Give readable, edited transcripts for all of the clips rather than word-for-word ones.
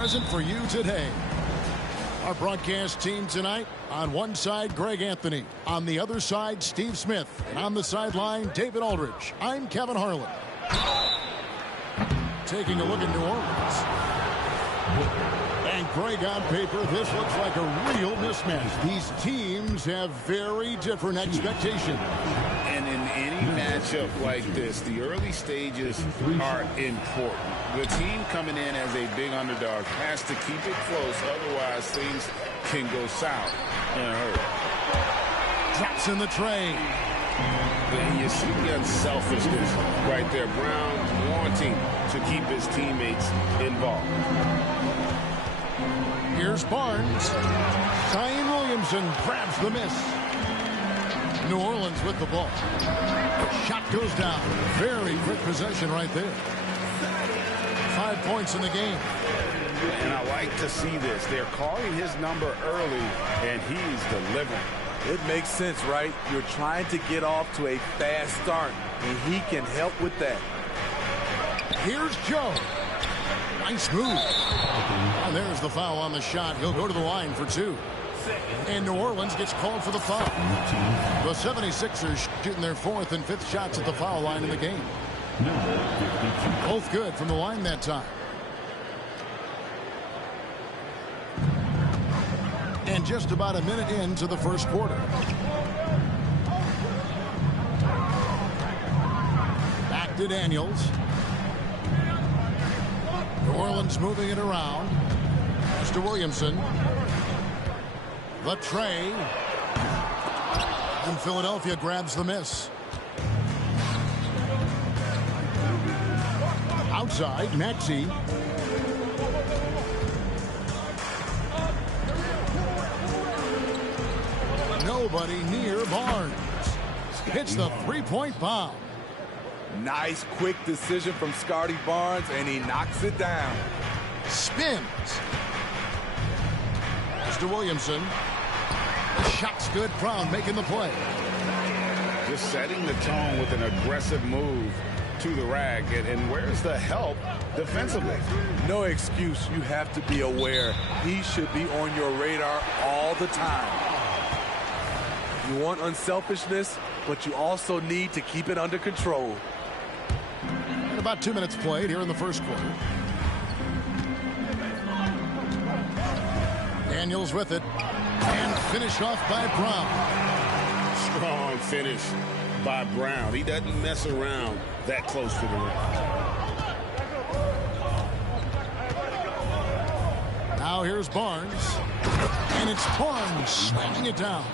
Present for you today. Our broadcast team tonight, on one side, Greg Anthony. On the other side, Steve Smith. And on the sideline, David Aldridge. I'm Kevin Harlan. Taking a look at New Orleans. And Greg, on paper, this looks like a real mismatch. These teams have very different expectations. And in any matchup like this, the early stages are important. The team coming in as a big underdog has to keep it close, otherwise things can go south in a hurry. Drops in the tray. And you see the unselfishness right there. Brown wanting to keep his teammates involved. Here's Barnes. Zion Williamson grabs the miss. New Orleans with the ball. Shot goes down. Very quick possession right there. 5 points in the game. And I like to see this. They're calling his number early, and he's delivering. It makes sense, right? You're trying to get off to a fast start, and he can help with that. Here's Joe. Nice move. And there's the foul on the shot. He'll go to the line for two. And New Orleans gets called for the foul. The 76ers shooting their fourth and fifth shots at the foul line in the game. Both good from the line that time. And just about a minute into the first quarter. Back to Daniels. New Orleans moving it around. Pass to Williamson. The tray. And Philadelphia grabs the miss. Outside, Maxey. Nobody near Barnes. Hits the three-point bomb. Nice, quick decision from Scotty Barnes, and he knocks it down. Spins. Mr. Williamson. The shot's good. Brown making the play. Just setting the tone with an aggressive move to the rack. And where's the help defensively? No excuse. You have to be aware. He should be on your radar all the time. You want unselfishness, but you also need to keep it under control. And about 2 minutes played here in the first quarter. Daniels with it. And finished off by Brown. Strong finish by Brown. He doesn't mess around that close to the rim. Now here's Barnes. And it's Barnes slamming it down.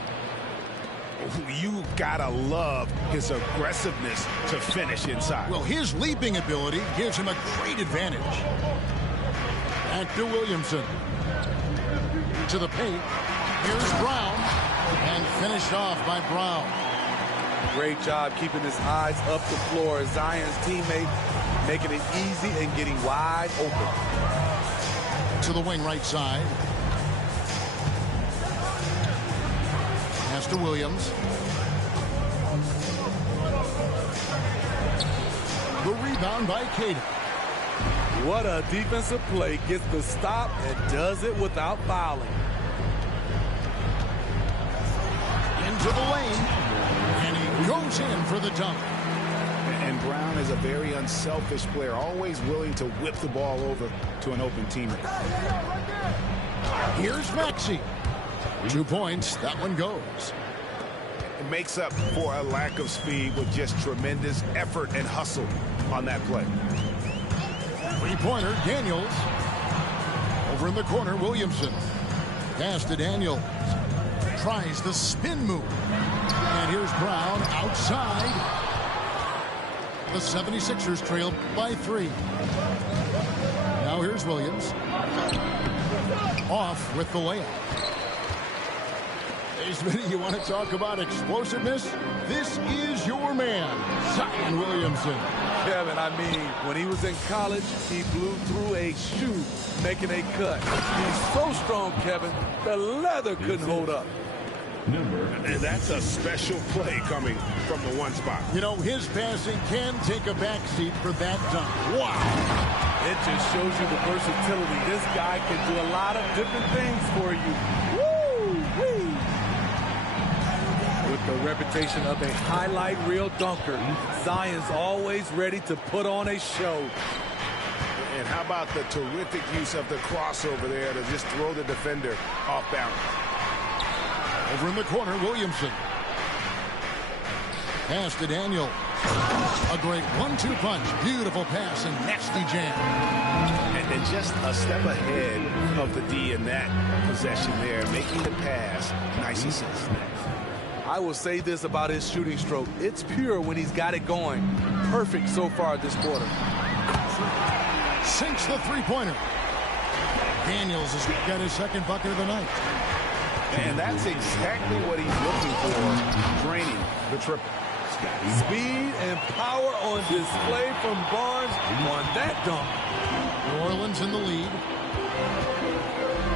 You gotta love his aggressiveness to finish inside. Well, his leaping ability gives him a great advantage. Back to Williamson. To the paint. Here's Brown. And finished off by Brown. Great job keeping his eyes up the floor. Zion's teammate making it easy and getting wide open. To the wing right side. Pass to Williams. The rebound by Caden. What a defensive play. Gets the stop and does it without fouling. Into the lane. And he goes in for the dunk. And Brown is a very unselfish player, always willing to whip the ball over to an open teammate. Here's Maxey. 2 points. That one goes. It makes up for a lack of speed with just tremendous effort and hustle on that play. Three-pointer, Daniels. Over in the corner, Williamson. Pass to Daniels. Tries the spin move. And here's Brown outside. The 76ers trailed by 3. Now here's Williams. Off with the layup. Hey, Smitty, you want to talk about explosiveness? This is your man, Zion Williamson. Kevin, I mean, when he was in college, he blew through a shoe making a cut. He's so strong, Kevin, the leather couldn't hold up. And that's a special play coming from the one spot. You know, his passing can take a backseat for that dunk. Wow. It just shows you the versatility. This guy can do a lot of different things for you. Woo-wee! With the reputation of a highlight reel dunker, Zion's always ready to put on a show. And how about the terrific use of the crossover there to just throw the defender off balance. Over in the corner, Williamson. Pass to Daniel. A great 1-2 punch. Beautiful pass and nasty jam. And just a step ahead of the D in that possession there, making the pass. Nice assist. I will say this about his shooting stroke. It's pure when he's got it going. Perfect so far this quarter. Sinks the three-pointer. Daniels has got his second bucket of the night. And that's exactly what he's looking for, draining the triple. Speed and power on display from Barnes on that dunk. New Orleans in the lead.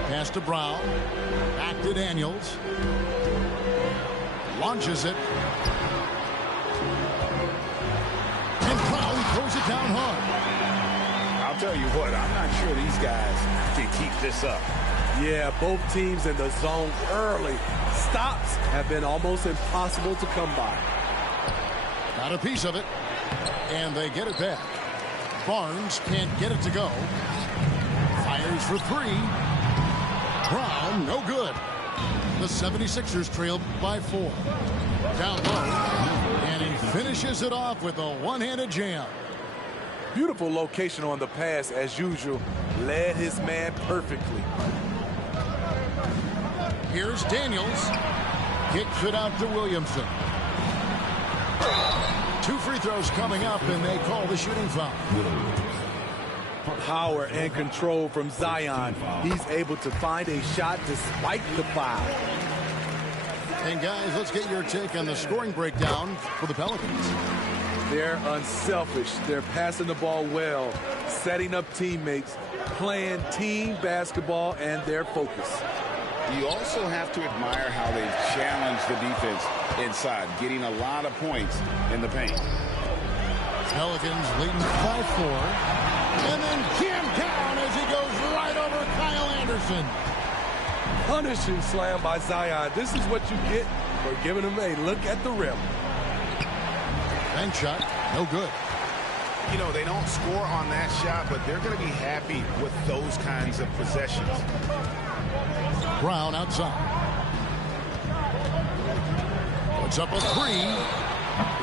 Pass to Brown. Back to Daniels. Launches it. And Brown throws it down hard. I'll tell you what, I'm not sure these guys can keep this up. Yeah, both teams in the zone early. Stops have been almost impossible to come by. Got a piece of it. And they get it back. Barnes can't get it to go. Fires for three. Brown, no good. The 76ers trail by 4. Down low. And he finishes it off with a one-handed jam. Beautiful location on the pass as usual. Led his man perfectly. Here's Daniels. Kicks it out to Williamson. 2 free throws coming up, and they call the shooting foul. Power and control from Zion. He's able to find a shot despite the foul. And guys, let's get your take on the scoring breakdown for the Pelicans. They're unselfish. They're passing the ball well, setting up teammates, playing team basketball, and their focus. You also have to admire how they've challenged the defense inside, getting a lot of points in the paint. Pelicans leading 5-4. And then jammed down as he goes right over Kyle Anderson. Punishing slam by Zion. This is what you get for giving him a look at the rim. Bank shot, no good. You know, they don't score on that shot, but they're going to be happy with those kinds of possessions. Brown outside. Puts up a 3.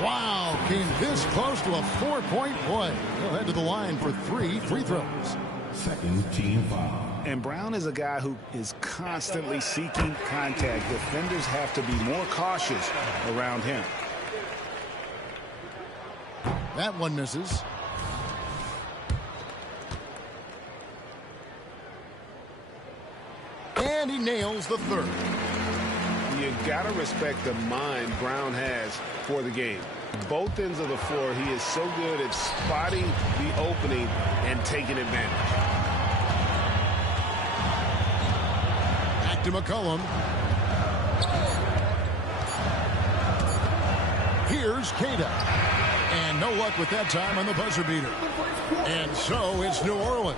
Wow, came this close to a 4-point play. He'll head to the line for 3 free throws. Second team foul. And Brown is a guy who is constantly seeking contact. Defenders have to be more cautious around him. That one misses. And he nails the third. You gotta respect the mind Brown has for the game. Both ends of the floor, he is so good at spotting the opening and taking advantage. Back to McCollum. Here's Queta. And no luck with that time on the buzzer beater. And so it's New Orleans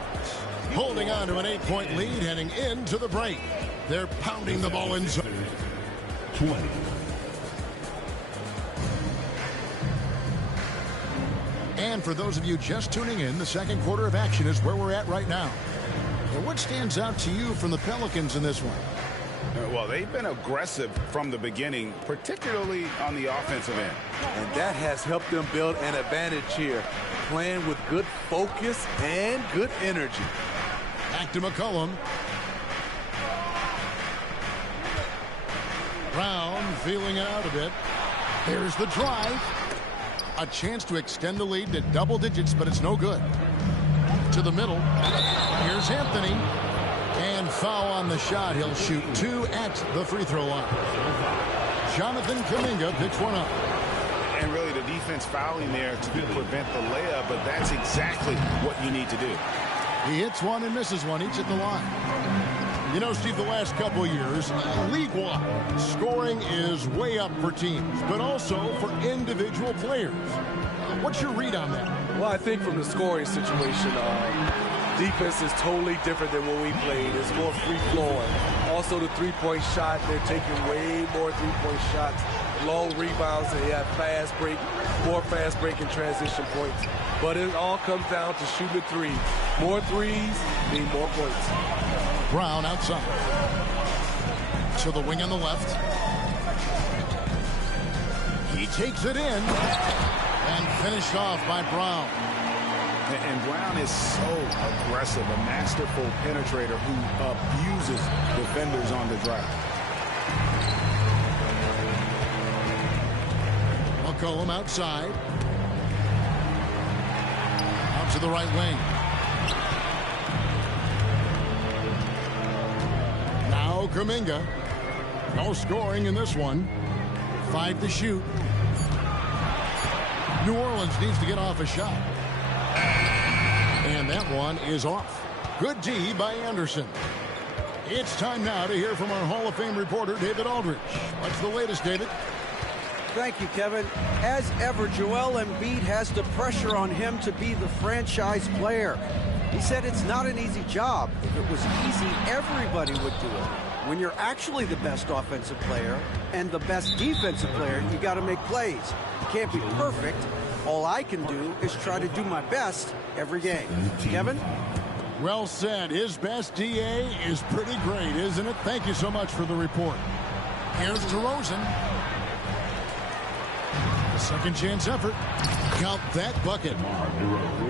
holding on to an 8-point lead heading into the break. They're pounding the ball in zone. 20. And for those of you just tuning in, the second quarter of action is where we're at right now. And what stands out to you from the Pelicans in this one? Well, they've been aggressive from the beginning, particularly on the offensive end. And that has helped them build an advantage here, playing with good focus and good energy. Back to McCollum. Brown feeling it out a bit. Here's the drive. A chance to extend the lead to double digits, but it's no good. To the middle. Here's Anthony. And foul on the shot. He'll shoot 2 at the free throw line. Jonathan Kuminga picks one up. And really the defense fouling there to prevent the layup, but that's exactly what you need to do. He hits one and misses one, each at the line. You know, Steve, the last couple of years, league-wide, scoring is way up for teams, but also for individual players. What's your read on that? Well, I think from the scoring situation, defense is totally different than when we played. It's more free-flowing. Also, the three-point shot, they're taking way more three-point shots, long rebounds, they have fast break, more fast break and transition points. But it all comes down to shooting the three. More threes mean more points. Brown outside. To the wing on the left. He takes it in and finished off by Brown. And Brown is so aggressive, a masterful penetrator who abuses defenders on the drive. McCollum outside. Out to the right wing. Now Kuminga. No scoring in this one. 5 to shoot. New Orleans needs to get off a shot. And that one is off. Good D by Anderson. It's time now to hear from our Hall of Fame reporter, David Aldridge. What's the latest, David? Thank you, Kevin. As ever, Joel Embiid has the pressure on him to be the franchise player. He said it's not an easy job. If it was easy, everybody would do it. When you're actually the best offensive player and the best defensive player, you got to make plays. You can't be perfect. All I can do is try to do my best every game. Kevin? Well said. His best DA is pretty great, isn't it? Thank you so much for the report. Here's DeRozan. Second chance effort. Count that bucket.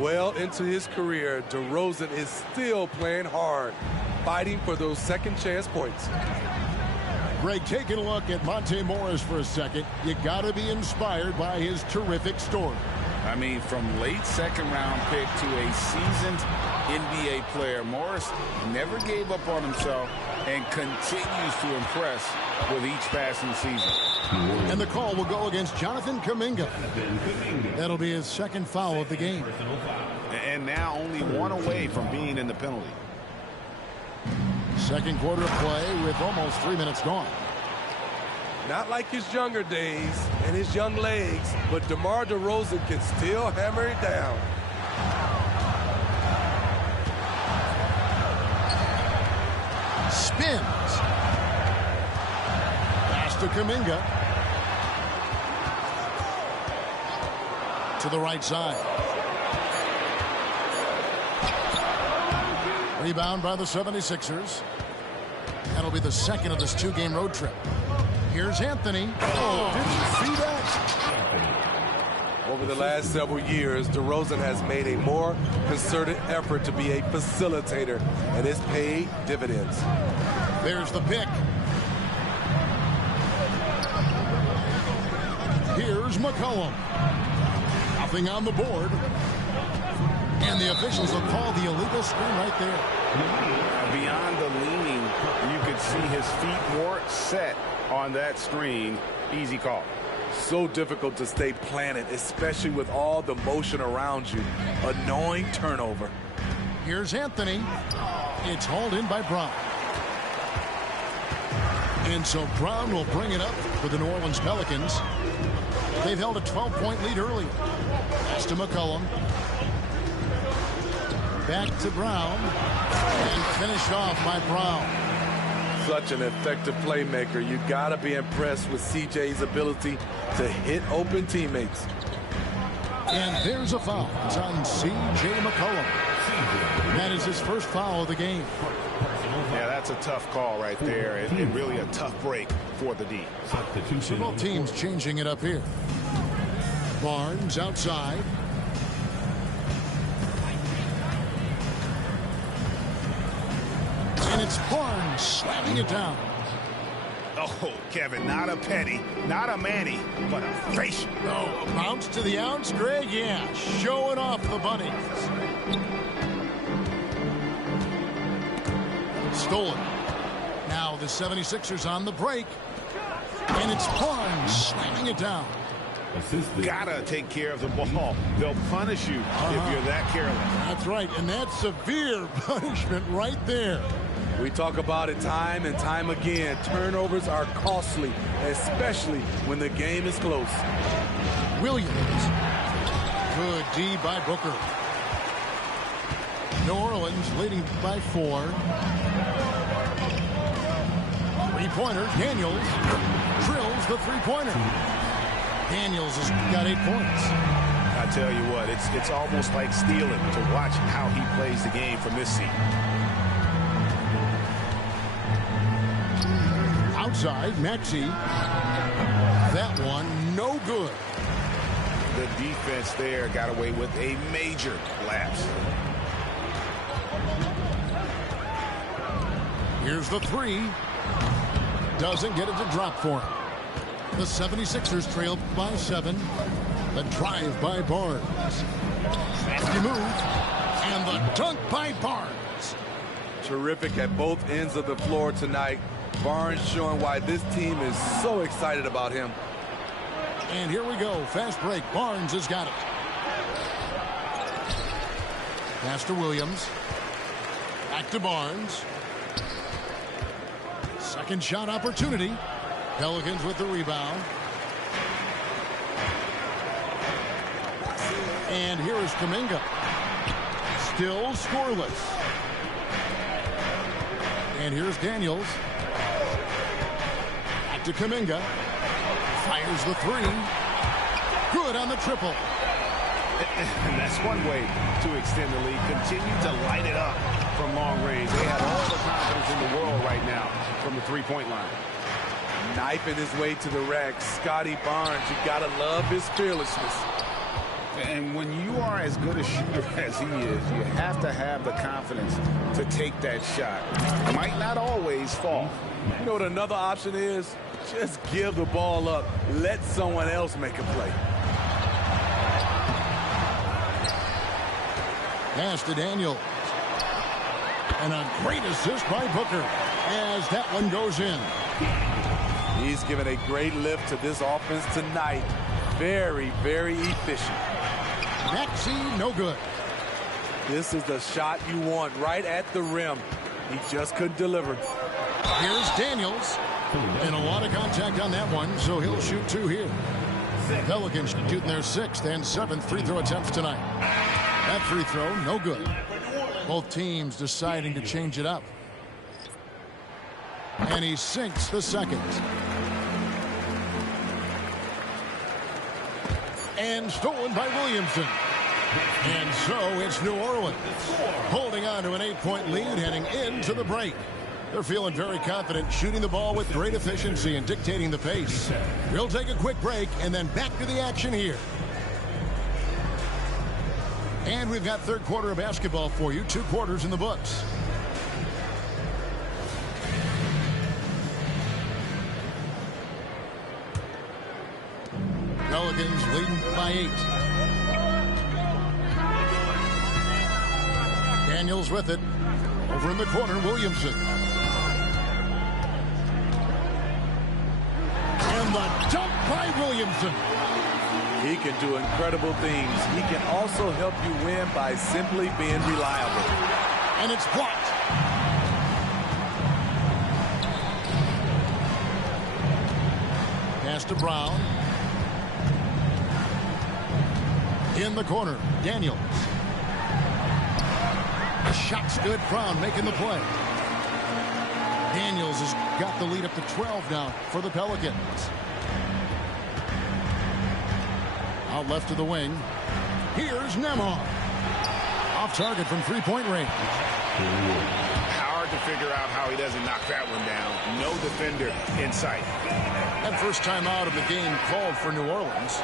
Well into his career, DeRozan is still playing hard, fighting for those second chance points. Greg, taking a look at Monte Morris for a second, you got to be inspired by his terrific story. I mean, from late second-round pick to a seasoned NBA player, Morris never gave up on himself and continues to impress with each passing season. And the call will go against Jonathan Kuminga. That'll be his second foul of the game. And now only one away from being in the penalty. Second quarter of play with almost 3 minutes gone. Not like his younger days and his young legs, but DeMar DeRozan can still hammer it down. Spins. Pass to Kuminga. To the right side. Rebound by the 76ers. That'll be the second of this 2-game road trip. Here's Anthony. Oh, did you see that? Over the last several years, DeRozan has made a more concerted effort to be a facilitator, and it's paid dividends. There's the pick. Here's McCollum. Nothing on the board. And the officials will call the illegal screen right there. Beyond the leaning, you could see his feet more set on that screen. Easy call. So difficult to stay planted, especially with all the motion around you. Annoying turnover. Here's Anthony. It's hauled in by Brown. And so Brown will bring it up for the New Orleans Pelicans. They've held a 12-point lead earlier. Pass to McCollum. Back to Brown. And finished off by Brown. Such an effective playmaker. You got to be impressed with CJ's ability to hit open teammates. And there's a foul. It's on C.J. McCollum. That is his first foul of the game. Yeah, that's a tough call right there, and really a tough break for the D. So both teams changing it up here. Barnes outside. And it's Barnes slamming it down. Oh, Kevin, not a penny, not a Manny, but a facial. Oh, a bounce to the ounce, Greg? Yeah, showing off the bunnies. Stolen. Now the 76ers on the break. And it's Barnes slamming it down. Gotta take care of the ball. They'll punish you if you're that careless. That's right, and that's severe punishment right there. We talk about it time and time again. Turnovers are costly, especially when the game is close. Williams Good D by Booker. New Orleans leading by 4. Three-pointer, Daniels drills the three-pointer. Daniels has got 8 points. I tell you what, it's almost like stealing to watch how he plays the game from this seat. Outside, Maxey. That one, no good. The defense there got away with a major lapse. Here's the 3. Doesn't get it to drop for him. The 76ers trail by 7. The drive by Barnes. Crafty move. And the dunk by Barnes. Terrific at both ends of the floor tonight. Barnes showing why this team is so excited about him. And here we go. Fast break. Barnes has got it. Pass to Williams. Back to Barnes. Second shot opportunity. Pelicans with the rebound. And here is Kuminga. Still scoreless. And here's Daniels. Back to Kuminga. Fires the 3. Good on the triple. And that's one way to extend the lead. Continue to light it up from long range. They have all the confidence in the world right now from the three-point line. Knifing his way to the rack. Scotty Barnes, you gotta love his fearlessness. And when you are as good a shooter as he is, you have to have the confidence to take that shot. Might not always fall. You know what another option is? Just give the ball up. Let someone else make a play. Pass to Daniels. And a great assist by Booker as that one goes in. He's given a great lift to this offense tonight. Very, very efficient. Maxey, no good. This is the shot you want right at the rim. He just couldn't deliver. Here's Daniels. And a lot of contact on that one, so he'll shoot 2 here. Pelicans shooting their 6th and 7th free throw attempts tonight. That free throw, no good. Both teams deciding to change it up. And he sinks the second. And stolen by Williamson. And so it's New Orleans holding on to an 8-point lead heading into the break. They're feeling very confident, shooting the ball with great efficiency and dictating the pace. We'll take a quick break and then back to the action here. And we've got third quarter of basketball for you. 2 quarters in the books. Pelicans leading by 8. Daniels with it. Over in the corner, Williamson. And the dunk by Williamson. He can do incredible things. He can also help you win by simply being reliable. And it's blocked. Pass to Brown. In the corner, Daniels. The shot's good. Brown making the play. Daniels has got the lead up to 12 now for the Pelicans. Out left to the wing. Here's Nembhard. Off target from three-point range. Hard to figure out how he doesn't knock that one down. No defender in sight. That first time out of the game called for New Orleans.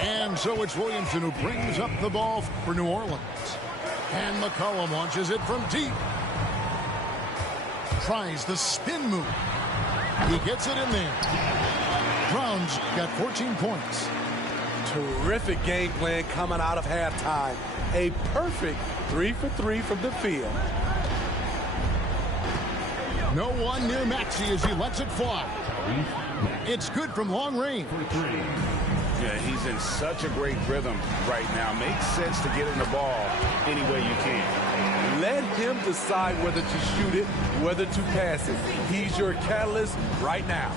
And so it's Williamson who brings up the ball for New Orleans. And McCollum launches it from deep. Tries the spin move. He gets it in there. Brown's got 14 points. Terrific game plan coming out of halftime. A perfect 3 for 3 from the field. No one near Maxey as he lets it fly. It's good from long range. Yeah, he's in such a great rhythm right now. Makes sense to get in the ball any way you can. Let him decide whether to shoot it, whether to pass it. He's your catalyst right now.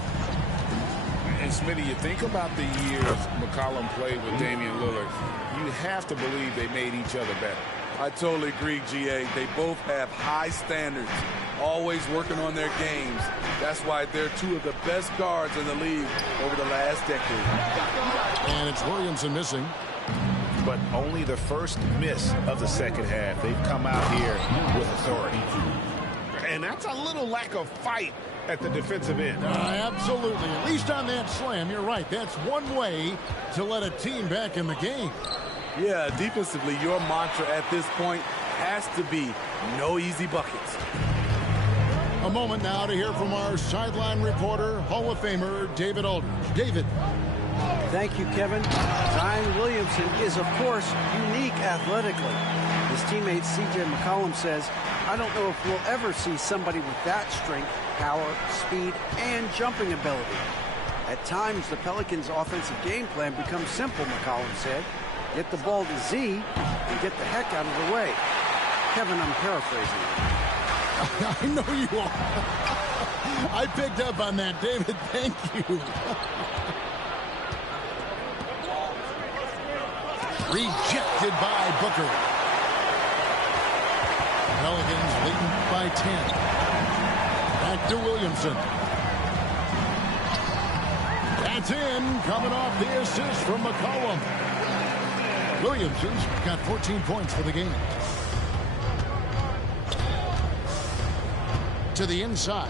And Smitty, you think about the years McCollum played with Damian Lillard, you have to believe they made each other better. I totally agree, GA. They both have high standards, always working on their games. That's why they're two of the best guards in the league over the last decade. And it's Williamson missing. But only the first miss of the second half. They've come out here with authority. And that's a little lack of fight at the defensive end. Absolutely. At least on that slam, you're right. That's one way to let a team back in the game. Yeah, defensively, your mantra at this point has to be no easy buckets. A moment now to hear from our sideline reporter, Hall of Famer David Aldridge. David. Thank you, Kevin. Zion Williamson is, of course, unique athletically. His teammate C.J. McCollum says, I don't know if we'll ever see somebody with that strength, power, speed, and jumping ability. At times, the Pelicans' offensive game plan becomes simple, McCollum said. Get the ball to Z and get the heck out of the way. Kevin, I'm paraphrasing. I know you are. I picked up on that, David. Thank you. Rejected by Booker. Pelicans leading by 10. Back to Williamson. That's in, coming off the assist from McCollum. Williamson's got 14 points for the game. To the inside.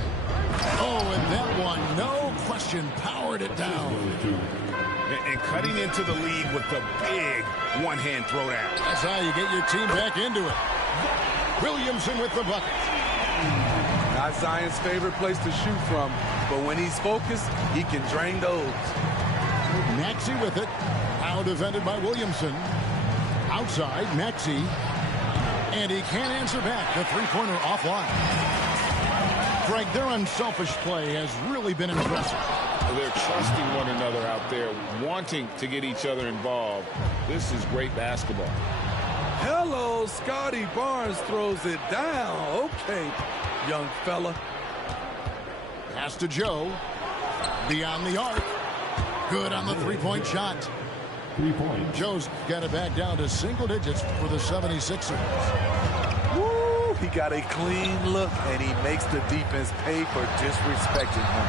Oh, and that one, no question, powered it down. And cutting into the lead with the big one-hand throwdown. That's how you get your team back into it. Williamson with the bucket. Not Zion's favorite place to shoot from, but when he's focused, he can drain those. Maxey with it. Now defended by Williamson. Outside, Maxey. And he can't answer back. The three-pointer offline. Greg, their unselfish play has really been impressive. They're trusting one another out there, wanting to get each other involved. This is great basketball. Hello, Scotty Barnes throws it down. Okay, young fella. Pass to Joe. Beyond the arc. Good on the three-point shot. 3 points. Joe's got it back down to single digits for the 76ers. Woo! He got a clean look, and he makes the defense pay for disrespecting him.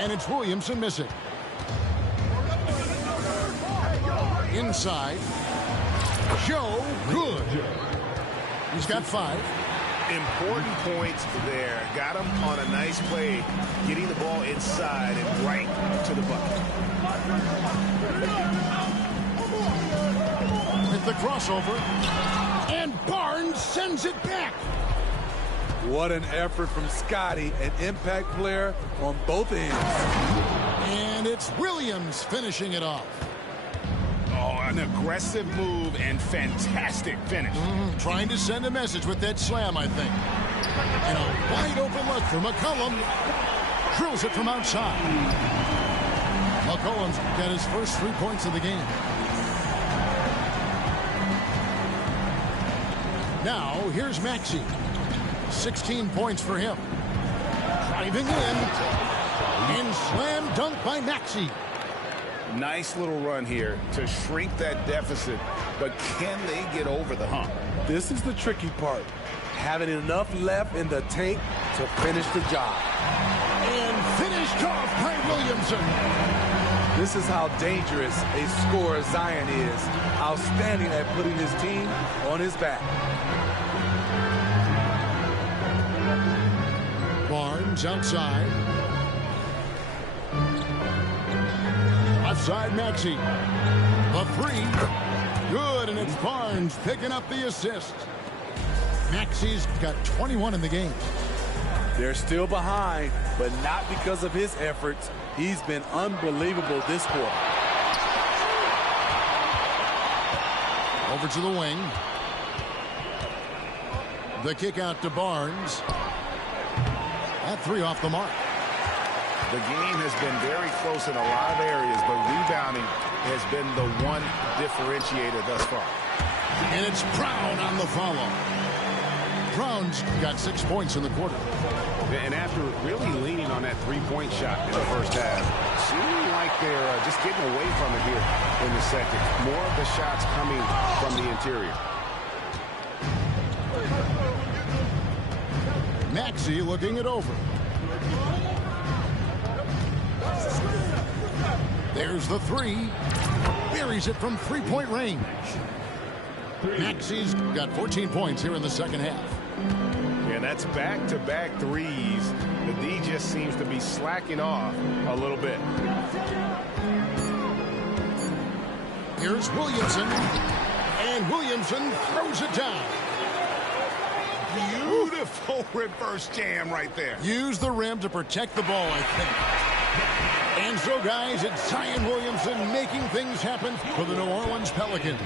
And it's Williamson missing. Inside. Joe, good. He's got 5. Important points there. Got him on a nice play, getting the ball inside and right to the bucket. With the crossover. And Barnes sends it back. What an effort from Scotty, an impact player on both ends. And it's Williams finishing it off. Oh, an aggressive move and fantastic finish. Trying to send a message with that slam, I think. And a wide open look for McCollum. Drills it from outside. McCollum's got his first 3 points of the game. Now, here's Maxey. 16 points for him. Driving in. And slam dunk by Maxey. Nice little run here to shrink that deficit, but can they get over the hump? This is the tricky part. Having enough left in the tank to finish the job. And finished off by Williamson. This is how dangerous a scorer Zion is. Outstanding at putting his team on his back. Barnes outside. Left side, Maxey. The 3. Good, and it's Barnes picking up the assist. Maxey's got 21 in the game. They're still behind, but not because of his efforts. He's been unbelievable this quarter. Over to the wing. The kick out to Barnes. That 3 off the mark. The game has been very close in a lot of areas, but rebounding has been the one differentiator thus far. And it's Brown on the follow. Brown's got 6 points in the quarter. And after really leaning on that three-point shot in the first half, seeming like they're just getting away from it here in the second. More of the shots coming from the interior. Maxey looking it over. There's the three. Buries it from three-point range. Maxey's got 14 points here in the second half. And that's back-to-back threes. The D just seems to be slacking off a little bit. Here's Williamson. And Williamson throws it down. Beautiful reverse jam right there. Use the rim to protect the ball, I think. And so, guys, it's Zion Williamson making things happen for the New Orleans Pelicans.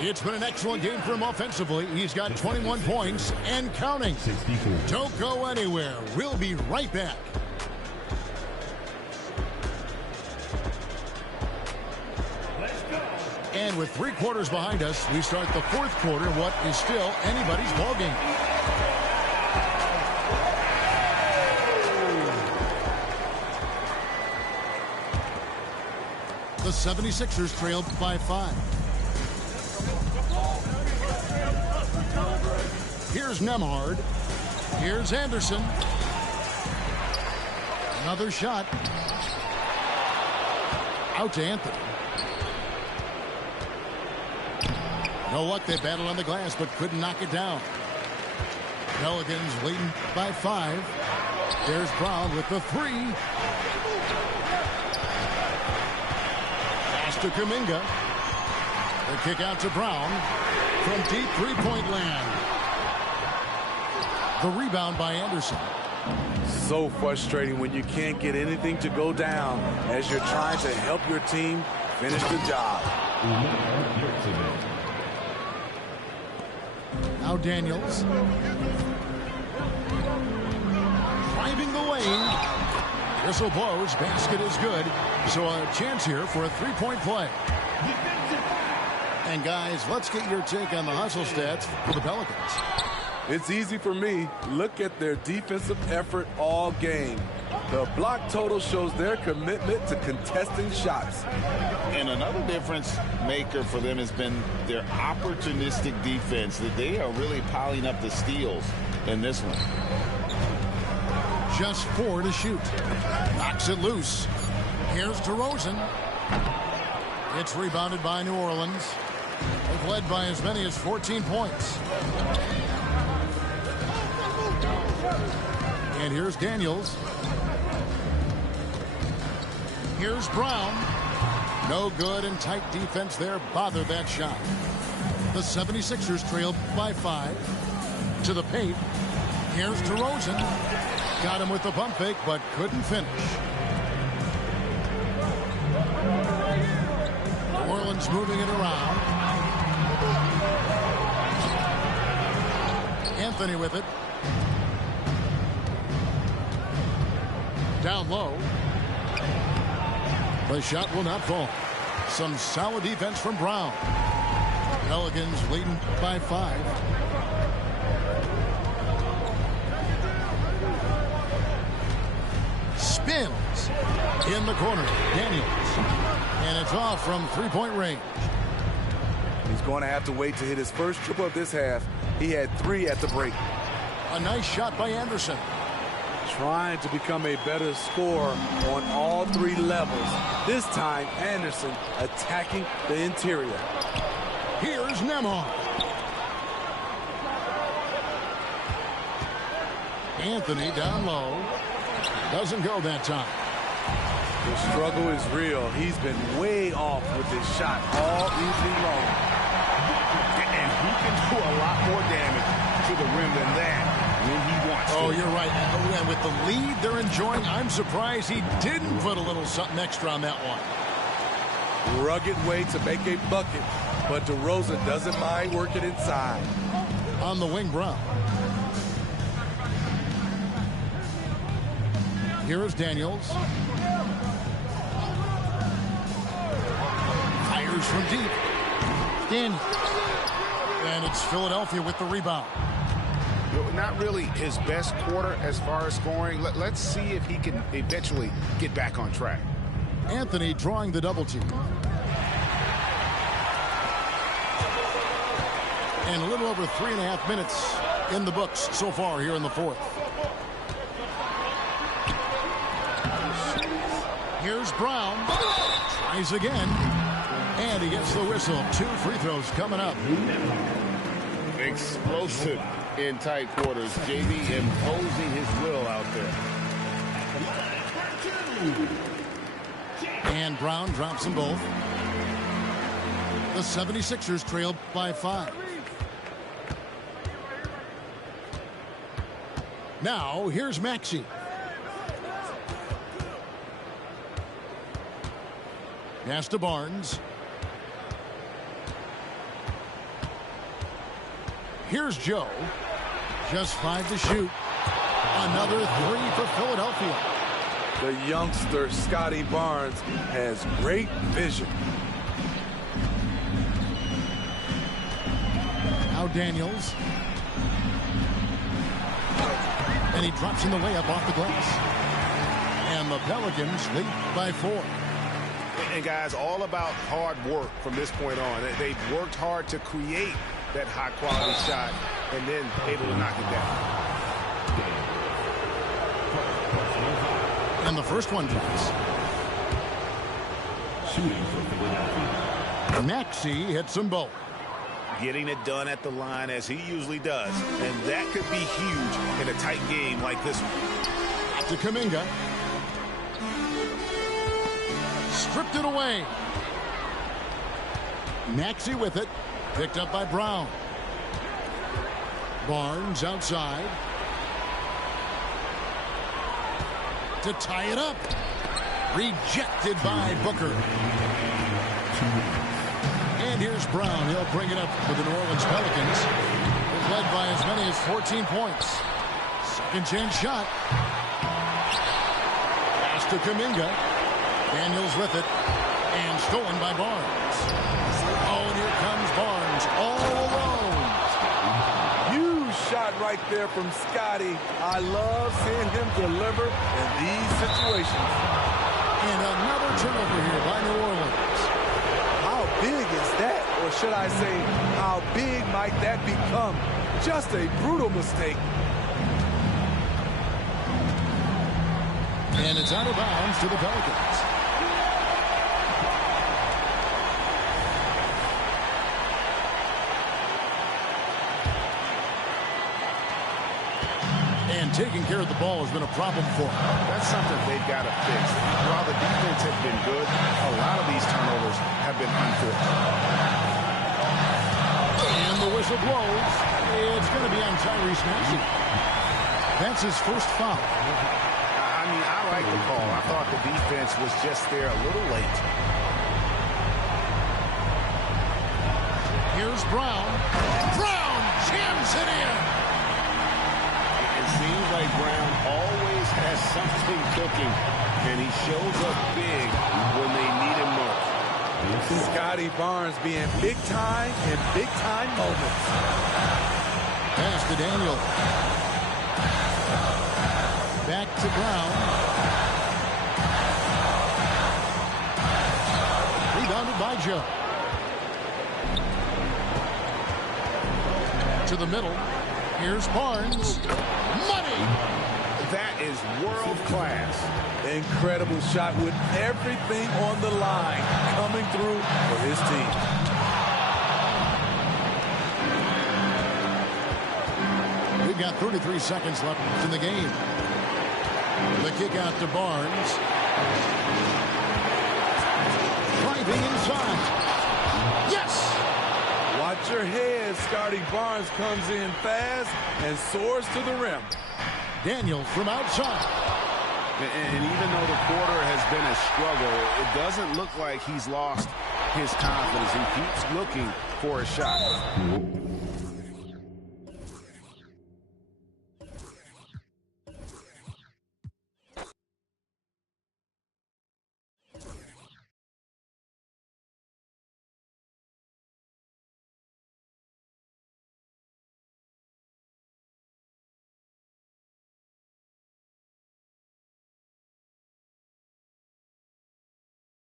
It's been an excellent game for him offensively. He's got 21 points and counting. 64. Don't go anywhere. We'll be right back. And with 3 quarters behind us, we start the fourth quarter, what is still anybody's ball game. The 76ers trailed by 5. Here's Nembhard. Here's Anderson. Another shot. Out to Anthony. No luck. They battled on the glass, but couldn't knock it down. Pelicans leading by 5. There's Brown with the 3. Pass to Kuminga. The kick out to Brown from deep three-point land. The rebound by Anderson. So frustrating when you can't get anything to go down as you're trying to help your team finish the job. Now Daniels. Driving the lane. Whistle blows. Basket is good. So a chance here for a three-point play. And guys, let's get your take on the hustle stats for the Pelicans. It's easy for me. Look at their defensive effort all game. The block total shows their commitment to contesting shots. And another difference maker for them has been their opportunistic defense, that they are really piling up the steals in this one. Just 4 to shoot. Knocks it loose. Here's DeRozan. It's rebounded by New Orleans. They've led by as many as 14 points. And here's Daniels. Here's Brown. No good, and tight defense there bothered that shot. The 76ers trailed by 5. To the paint. Here's DeRozan. Got him with the pump fake, but couldn't finish. New Orleans moving it around. Anthony with it. Down low. The shot will not fall. Some solid defense from Brown. Pelicans leading by 5. Spins in the corner. Daniels. And it's off from three-point range. He's going to have to wait to hit his first triple of this half. He had 3 at the break. A nice shot by Anderson. Trying to become a better scorer on all 3 levels. This time, Anderson attacking the interior. Here's Nembhard. Anthony down low. Doesn't go that time. The struggle is real. He's been way off with his shot all evening long. And he can do a lot more damage to the rim than that when he wants to. Oh, you're right. And with the lead they're enjoying, I'm surprised he didn't put a little something extra on that one. Rugged way to make a bucket, but DeRozan doesn't mind working inside. On the wing, Brown. Here is Daniels. Fires from deep. Daniels. And it's Philadelphia with the rebound. Not really his best quarter as far as scoring. Let's see if he can eventually get back on track. Anthony drawing the double team. And a little over 3.5 minutes in the books so far here in the fourth. Here's Brown. Tries again. And he gets the whistle. 2 free throws coming up. Explosive in tight quarters. JB imposing his will out there. And Brown drops them both. The 76ers trailed by 5. Now, here's Maxey. Pass to Barnes. Here's Joe. Just 5 to shoot. Another 3 for Philadelphia. The youngster, Scotty Barnes, has great vision. Now Daniels. And he drops in the layup off the glass. And the Pelicans lead by 4. And guys, all about hard work from this point on. They've worked hard to create that high-quality shot and then able to knock it down. And the first one drops. Shooting for Philadelphia. Maxey hits them both. Getting it done at the line as he usually does. And that could be huge in a tight game like this one. To Kuminga. Stripped it away. Maxey with it. Picked up by Brown. Barnes outside. To tie it up. Rejected by Booker. And here's Brown. He'll bring it up for the New Orleans Pelicans. They're led by as many as 14 points. Second chance shot. Pass to Kuminga. Daniels with it. And stolen by Barnes. Oh, and here comes Barnes all alone. Huge shot right there from Scotty. I love seeing him deliver in these situations. And another turnover here by New Orleans. How big is that? Or should I say, how big might that become? Just a brutal mistake. And it's out of bounds to the Pelicans. And taking care of the ball has been a problem for them. That's something they've got to fix. While the defense has been good, a lot of these turnovers have been unfortunate. And the whistle blows. It's going to be on Tyrese Maxey. That's his first foul. I mean, I like the call. I thought the defense was just there a little late. Here's Brown. Brown jams it in. It seems like Brown always has something cooking, and he shows up big when they need him most. Scotty Barnes being big time in big time moments. Pass to Daniel. Back to Brown. Rebounded by Joe. To the middle. Here's Barnes. Money! That is world class. Incredible shot with everything on the line coming through for his team. We've got 33 seconds left in the game. The kick out to Barnes. Driving inside. Yes! Watch your head. Scotty Barnes comes in fast and soars to the rim. Daniel from outside. And even though the quarter has been a struggle, it doesn't look like he's lost his confidence. He keeps looking for a shot.